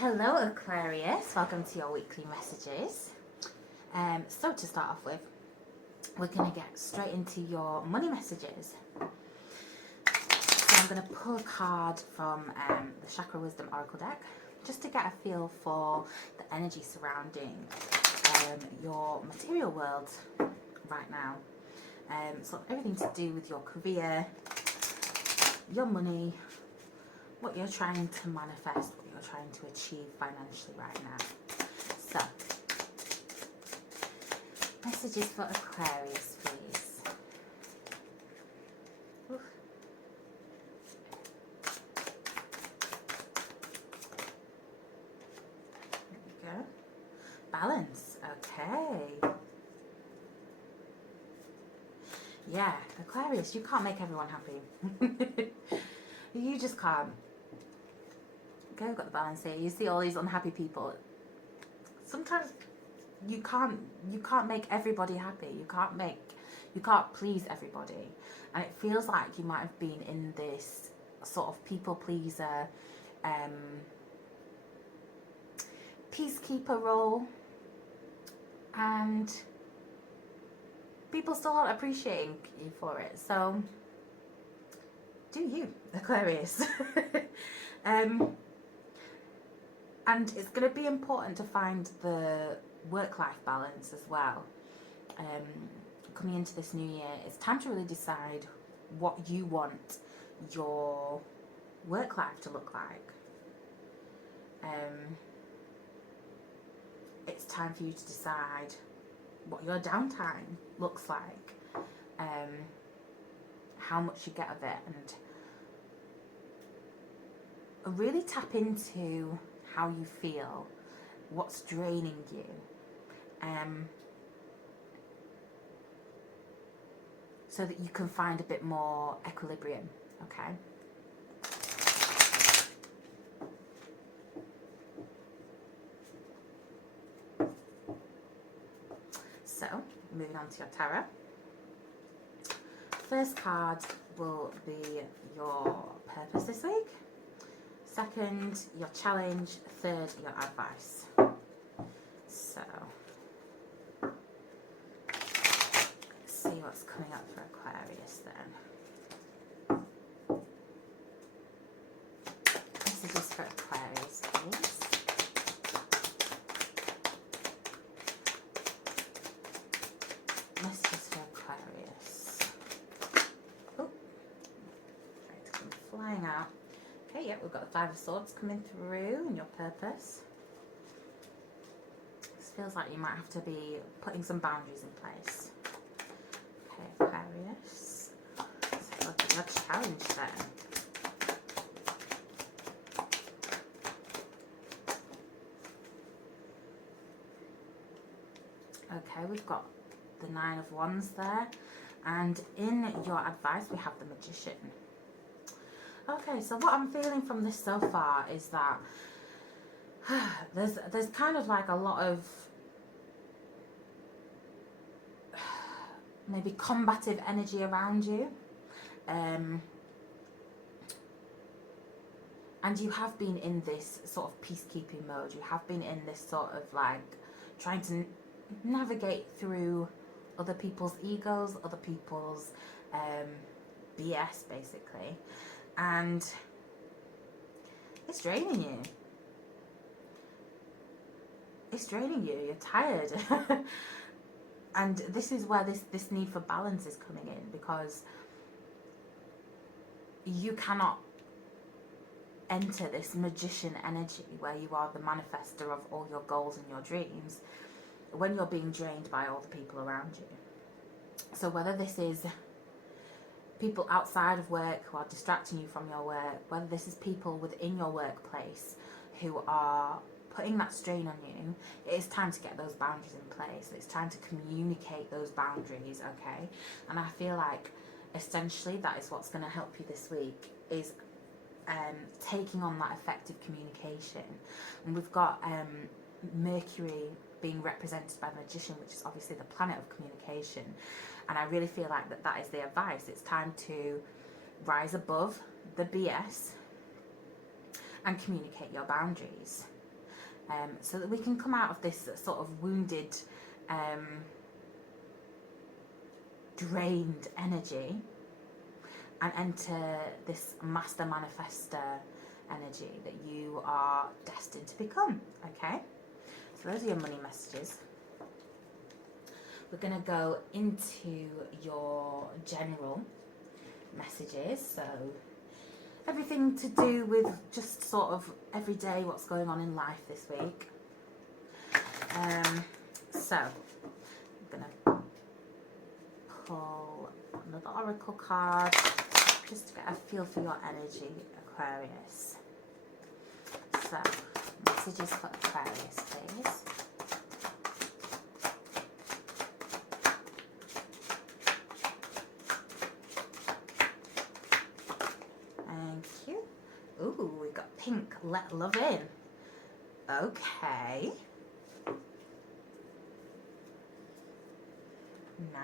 Hello Aquarius, welcome to your weekly messages. So to start off with, we're going to get straight into your money messages. So I'm going to pull a card from the Chakra Wisdom Oracle deck, just to get a feel for the energy surrounding your material world right now. So everything to do with your career, your money, what you're trying to manifest, what you're trying to achieve financially right now. So, messages for Aquarius, please. Oof. There we go. Balance, okay. Yeah, Aquarius, you can't make everyone happy. You just can't. Okay, we've got the balance here. You see all these unhappy people. Sometimes you can't make everybody happy. You can't please everybody. And it feels like you might have been in this sort of people pleaser, peacekeeper role, and people still aren't appreciating you for it. So do you, Aquarius? And it's going to be important to find the work-life balance as well. Coming into this new year, it's time to really decide what you want your work life to look like. It's time for you to decide what your downtime looks like, how much you get of it, and really tap into how you feel, what's draining you, so that you can find a bit more equilibrium, okay? So, moving on to your tarot. First card will be your purpose this week. Second, your challenge. Third, your advice. So, let's see what's coming up for Aquarius then. Messages for Aquarius, please. Messages for Aquarius. Oh, trying to come flying out. Okay, yeah, we've got the Five of Swords coming through in your purpose. This feels like you might have to be putting some boundaries in place. Okay, Aquarius. Let's look at your challenge then. Okay, we've got the Nine of Wands there. And in your advice, we have the Magician. Okay, so what I'm feeling from this so far is that there's kind of like a lot of maybe combative energy around you, and you have been in this sort of peacekeeping mode. You have been in this sort of like trying to navigate through other people's egos, other people's BS basically. And it's draining you. It's draining you. You're tired. And this is where this need for balance is coming in, because you cannot enter this magician energy where you are the manifester of all your goals and your dreams when you're being drained by all the people around you. So whether this is people outside of work who are distracting you from your work, whether this is people within your workplace who are putting that strain on you, it is time to get those boundaries in place. It's time to communicate those boundaries, okay? And I feel like essentially that is what's going to help you this week, is taking on that effective communication. And we've got Mercury being represented by the Magician, which is obviously the planet of communication. And I really feel like that is the advice. It's time to rise above the BS and communicate your boundaries. so that we can come out of this sort of wounded, drained energy and enter this master manifester energy that you are destined to become. Okay, so those are your money messages. We're going to go into your general messages, so everything to do with just sort of everyday what's going on in life this week. So I'm going to pull another oracle card just to get a feel for your energy, Aquarius. So messages for Aquarius, please. Ooh, we got pink, let love in. Okay.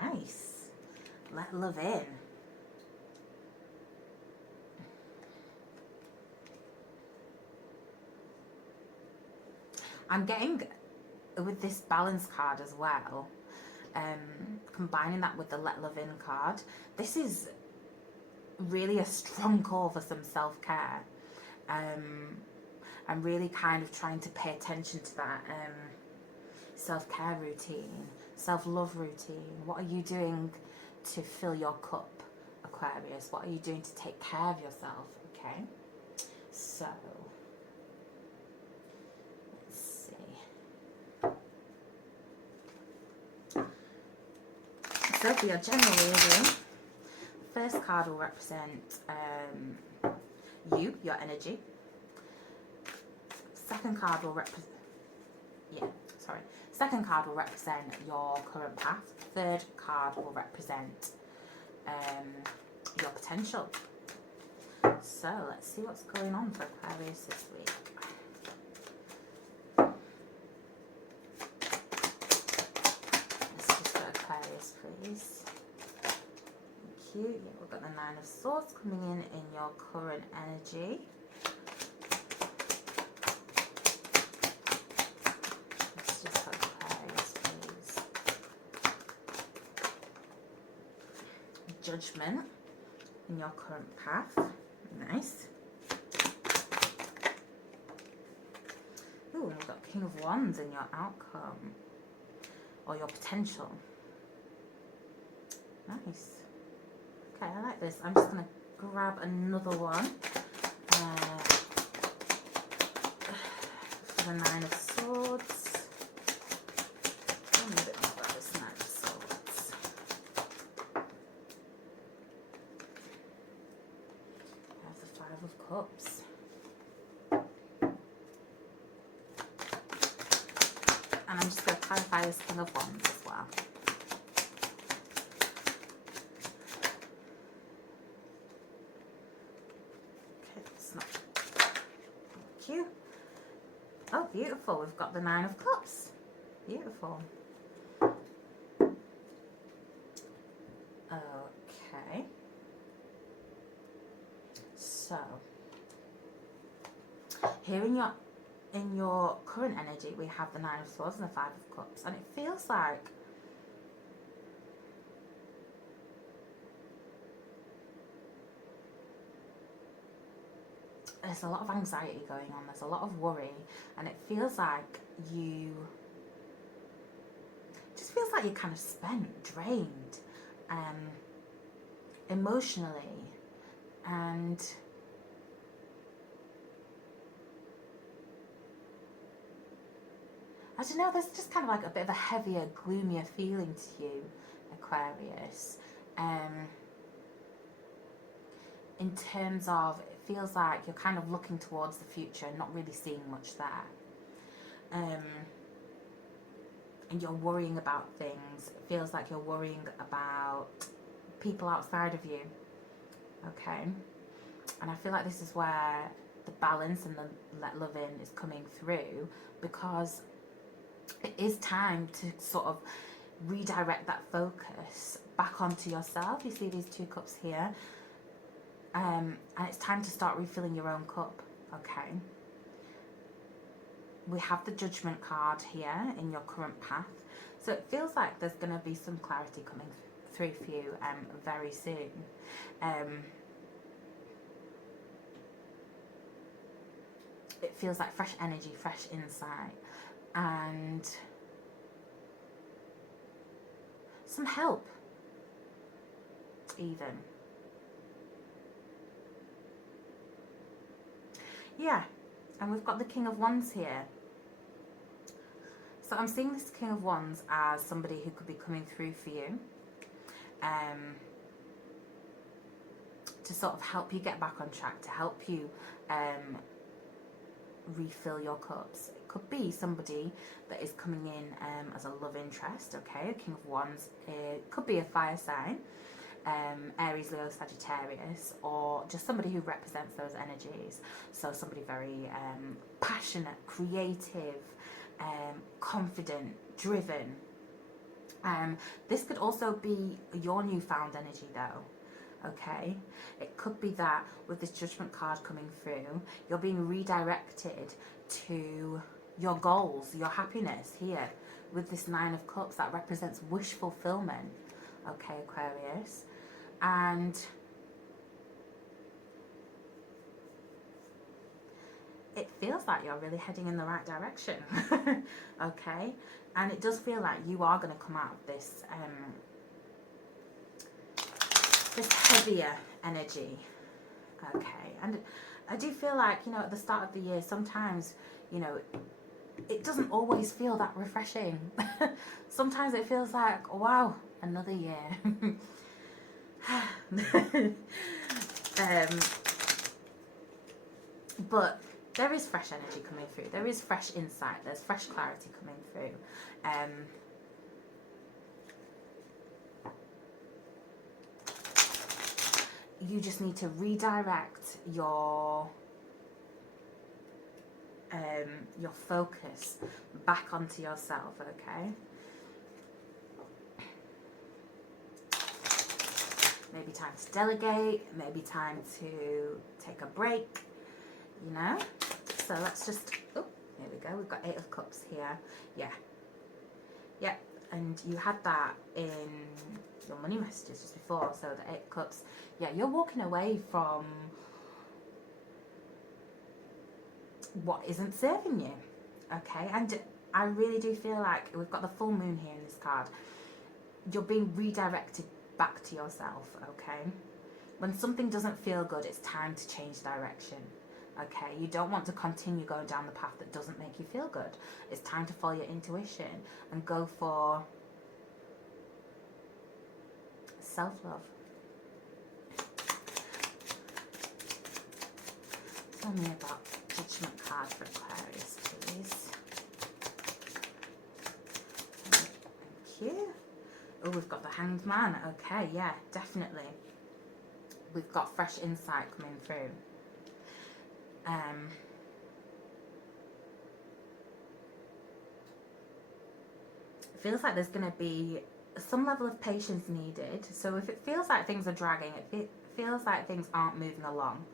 Nice. Let love in. I'm getting, with this balance card as well, combining that with the let love in card, this is really a strong call for some self-care. I'm really kind of trying to pay attention to that self-care routine, self-love routine. What are you doing to fill your cup, Aquarius? What are you doing to take care of yourself? Okay, so let's see. So for your general reading, first card will represent you, your energy. Second card will represent, Second card will represent your current path. Third card will represent your potential. So let's see what's going on for Aquarius this week. Let's just go Aquarius, please. Thank you. Yeah, we've got the Nine of Swords coming in your current energy. Let's just go Aquarius, please. Judgment in your current path. Nice. Ooh, we've got King of Wands in your outcome or your potential. Nice. Okay, I like this. I'm just going to grab another one for the Nine of Swords. Tell me a bit more about this Nine of Swords. I have the Five of Cups. And I'm just going to clarify this King of Wands as well. Oh, beautiful. We've got the Nine of Cups. Beautiful. Okay. So, here in your current energy, we have the Nine of Swords and the Five of Cups. And it feels like there's a lot of anxiety going on, there's a lot of worry, and it feels like you're kind of spent, drained, emotionally, and I don't know, there's just kind of like a bit of a heavier, gloomier feeling to you, Aquarius. In terms of, it feels like you're kind of looking towards the future and not really seeing much there. And you're worrying about things. It feels like you're worrying about people outside of you. Okay? And I feel like this is where the balance and the let love in is coming through, because it is time to sort of redirect that focus back onto yourself. You see these two cups here. And it's time to start refilling your own cup, okay? we have the Judgment card here in your current path. So it feels like there's going to be some clarity coming through for you very soon. It feels like fresh energy, fresh insight, and some help even. Yeah, and we've got the King of Wands here. So I'm seeing this King of Wands as somebody who could be coming through for you to sort of help you get back on track, to help you refill your cups. It could be somebody that is coming in as a love interest, okay? King of Wands, it could be a fire sign, Aries, Leo, Sagittarius, or just somebody who represents those energies. So somebody very passionate, creative, confident, driven. This could also be your newfound energy though. Okay, it could be that with this Judgment card coming through, you're being redirected to your goals, your happiness here with this Nine of Cups that represents wish fulfillment. Okay, Aquarius, and it feels like you're really heading in the right direction. Okay, and it does feel like you are going to come out of this this heavier energy. Okay, and I do feel like, you know, at the start of the year, sometimes, you know, it doesn't always feel that refreshing. Sometimes it feels like, wow, another year. But there is fresh energy coming through. There is fresh insight. There's fresh clarity coming through. You just need to redirect your focus back onto yourself, okay? Maybe time to delegate, maybe time to take a break, you know? So let's just, oh, here we go, we've got 8 of Cups here. Yeah. Yeah, and you had that in your money messages just before, so the 8 of Cups. Yeah, you're walking away from what isn't serving you, okay? And I really do feel like we've got the full moon here in this card. You're being redirected back to yourself, okay? When something doesn't feel good, it's time to change direction, okay? You don't want to continue going down the path that doesn't make you feel good. It's time to follow your intuition and go for self-love. Tell me about Judgment card for Aquarius, please. Thank you. Oh, we've got the Hanged Man. Okay, yeah, definitely. We've got fresh insight coming through. It feels like there's going to be some level of patience needed. So if it feels like things are dragging, it feels like things aren't moving along,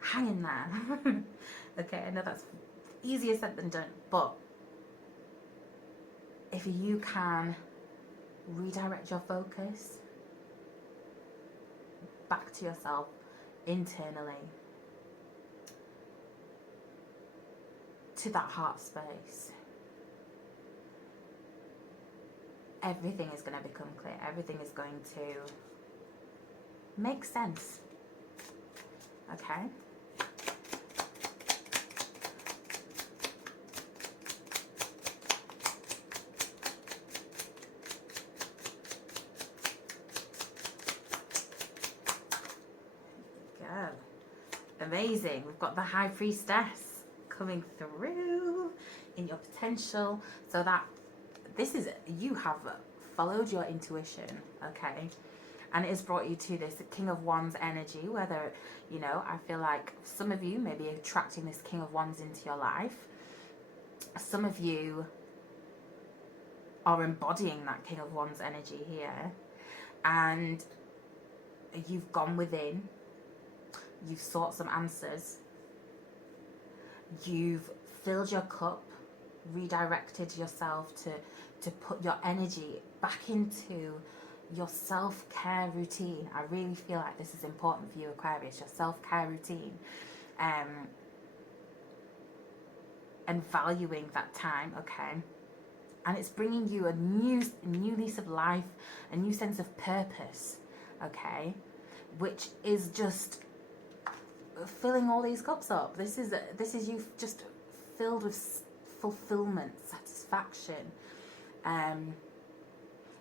hang in there. Okay, I know that's easier said than done, but if you can redirect your focus back to yourself internally, to that heart space, everything is going to become clear. Everything is going to make sense. Okay? Go. Amazing. We've got the High Priestess coming through in your potential. So that this is, you have followed your intuition, okay? And it has brought you to this King of Wands energy, whether, you know, I feel like some of you may be attracting this King of Wands into your life. Some of you are embodying that King of Wands energy here. And you've gone within. You've sought some answers. You've filled your cup, redirected yourself to put your energy back into your self-care routine. I really feel like this is important for you, Aquarius, your self-care routine, and valuing that time, okay? And it's bringing you a new lease of life, a new sense of purpose, okay? Which is just filling all these cups up. This is you just filled with fulfillment, satisfaction.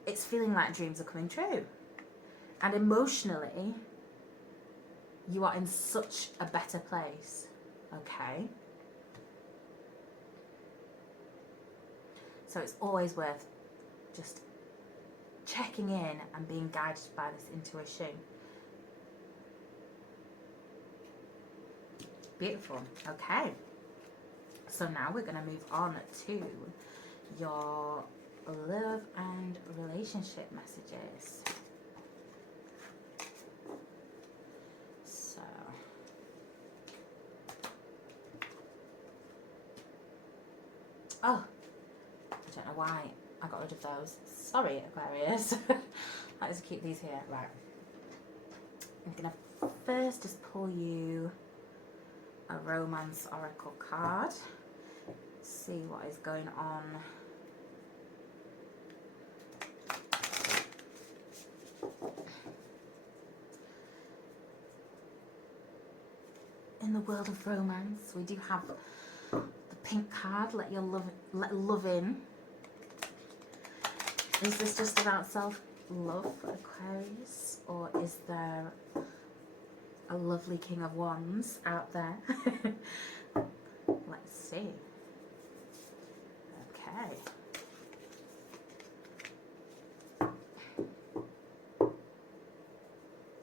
It's feeling like dreams are coming true. And emotionally, you are in such a better place, okay? So it's always worth just checking in and being guided by this intuition. Beautiful. Okay. So now we're going to move on to your love and relationship messages. So, oh, I don't know why I got rid of those. Sorry, Aquarius. Let's keep these here. Right. I'm going to first just pull you a romance oracle card. See what is going on. In the world of romance, we do have the pink card, let love in. Is this just about self-love for Aquarius, or is there a lovely King of Wands out there? Let's see. Okay.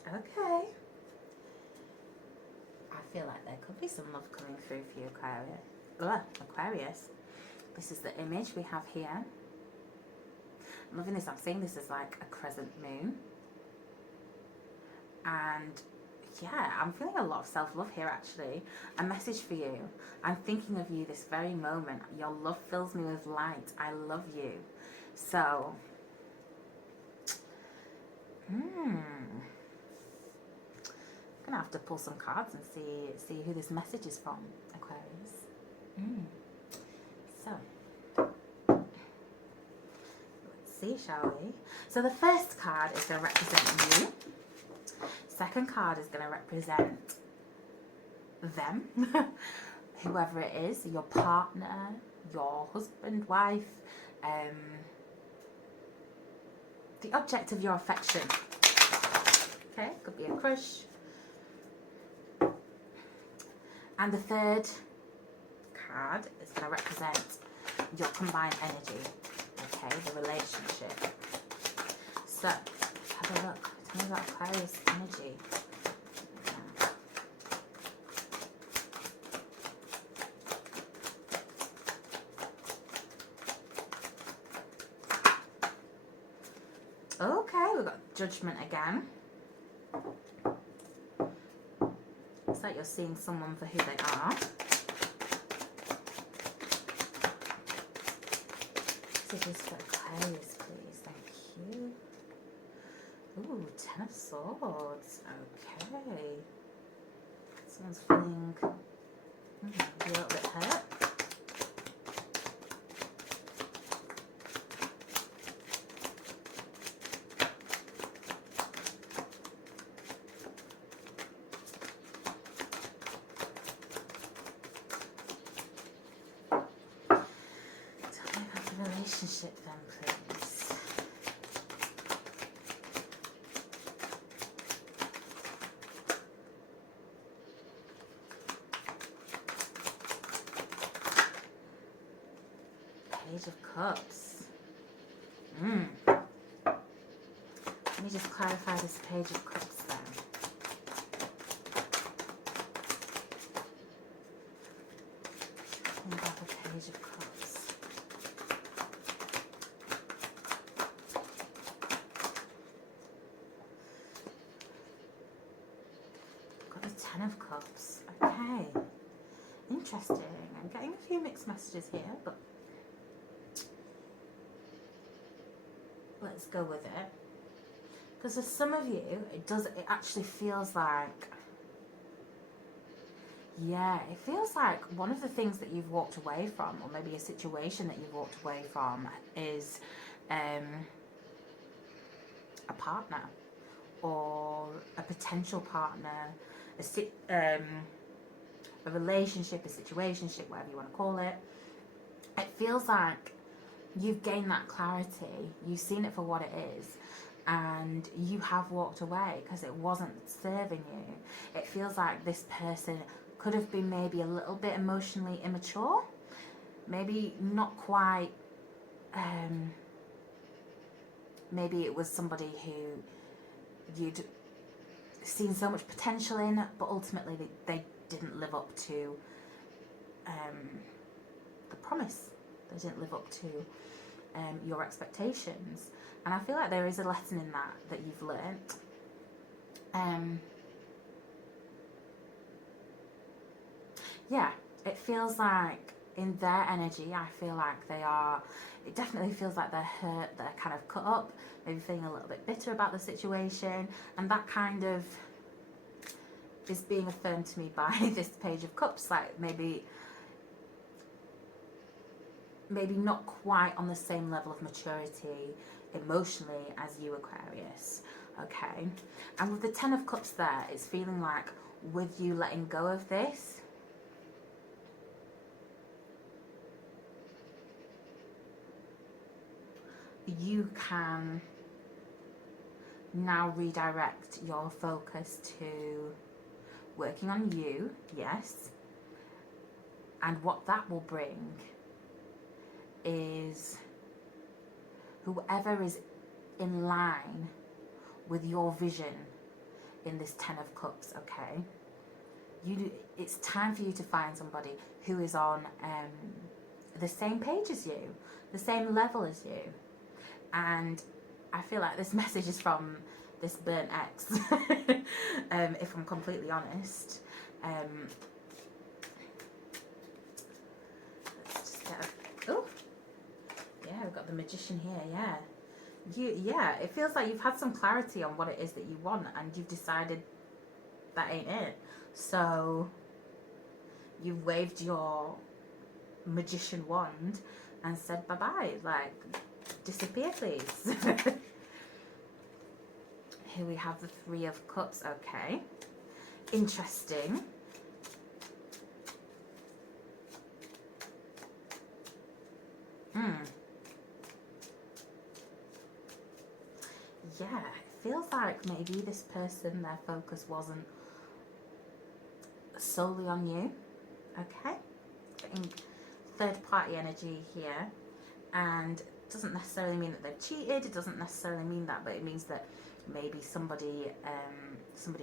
Okay. I feel like there could be some love coming through for you, Aquarius. This is the image we have here. I'm loving this. I'm seeing this as like a crescent moon. And yeah, I'm feeling a lot of self-love here, actually. A message for you. I'm thinking of you this very moment. Your love fills me with light. I love you. So, I'm gonna have to pull some cards and see who this message is from, Aquarius. So, let's see, shall we? So the first card is going to represent you. Second card is going to represent them, whoever it is, your partner, your husband, wife, the object of your affection. Okay, could be a crush. And the third card is going to represent your combined energy, okay, the relationship. So, have a look. Tell me about Aquarius energy. Okay, we've got Judgment again. It's like you're seeing someone for who they are. This is for Aquarius, please. Thank you. Ooh, Ten of Swords. Okay. Someone's feeling a little bit hurt. Tell me about the relationship then, please. Page of Cups. Let me just clarify this Page of Cups then. Talking about the Page of Cups. Got the Ten of Cups. Okay. Interesting. I'm getting a few mixed messages here, but let's go with it. Because for some of you, it actually feels like, yeah, it feels like one of the things that you've walked away from, or maybe a situation that you've walked away from, is a partner or a potential partner, a relationship, a situationship, whatever you want to call it. It feels like you've gained that clarity, you've seen it for what it is, and you have walked away because it wasn't serving you. It feels like this person could have been maybe a little bit emotionally immature, maybe not quite, maybe it was somebody who you'd seen so much potential in, but ultimately they didn't live up to the promise. They didn't live up to your expectations. And I feel like there is a lesson in that you've learnt. Yeah, it feels like in their energy, I feel like it definitely feels like they're hurt, they're kind of cut up, maybe feeling a little bit bitter about the situation, and that kind of is being affirmed to me by this Page of Cups, like maybe not quite on the same level of maturity emotionally as you, Aquarius, okay? And with the Ten of Cups there, it's feeling like with you letting go of this, you can now redirect your focus to working on you, yes, and what that will bring is whoever is in line with your vision in this Ten of Cups, okay? It's time for you to find somebody who is on the same page as you, the same level as you. And I feel like this message is from this burnt ex, if I'm completely honest. Let's just get oh, yeah, we've got the Magician here, yeah. It feels like you've had some clarity on what it is that you want, and you've decided that ain't it. So you've waved your Magician wand and said bye-bye, like, disappear please. Here we have the Three of Cups, okay. Interesting. Yeah, it feels like maybe this person, their focus wasn't solely on you, okay. Getting third party energy here, and it doesn't necessarily mean that they've cheated, it doesn't necessarily mean that, but it means that maybe somebody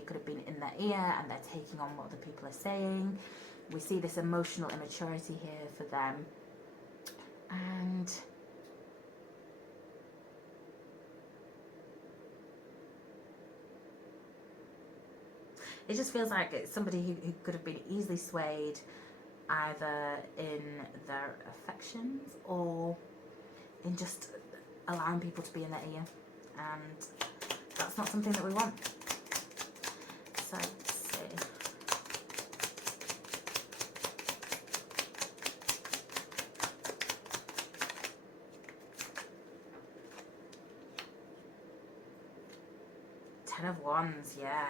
could have been in their ear and they're taking on what other people are saying. We see this emotional immaturity here for them, and it just feels like it's somebody who could have been easily swayed either in their affections or in just allowing people to be in their ear, and that's not something that we want. So let's see. Ten of Wands, yeah.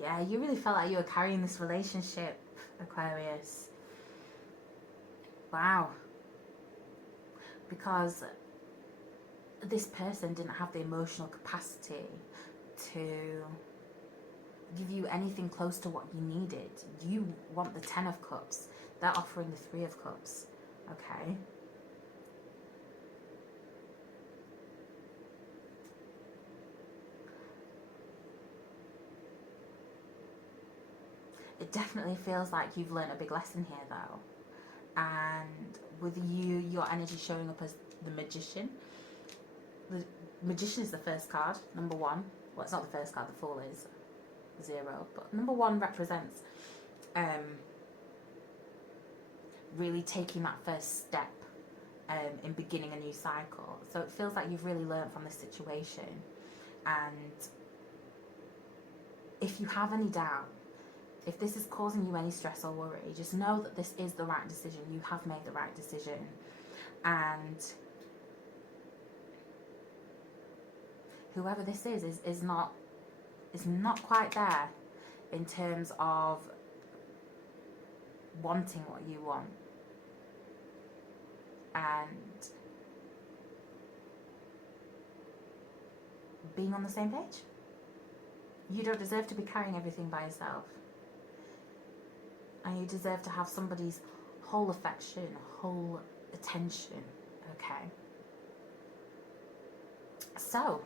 Yeah, you really felt like you were carrying this relationship, Aquarius. Wow. Because this person didn't have the emotional capacity to give you anything close to what you needed. You want the Ten of Cups. They're offering the Three of Cups. Okay. It definitely feels like you've learned a big lesson here though. And with your energy showing up as the Magician. The Magician is the first card, number one. Well, it's not the first card, the Fool is 0. But number one represents really taking that first step in beginning a new cycle. So it feels like you've really learned from this situation. And if you have any doubt, if this is causing you any stress or worry, just know that this is the right decision. You have made the right decision. And whoever this is not quite there in terms of wanting what you want. And being on the same page. You don't deserve to be carrying everything by yourself. And you deserve to have somebody's whole affection, whole attention, okay? So,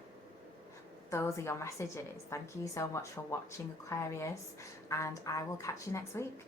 those are your messages. Thank you so much for watching, Aquarius, and I will catch you next week.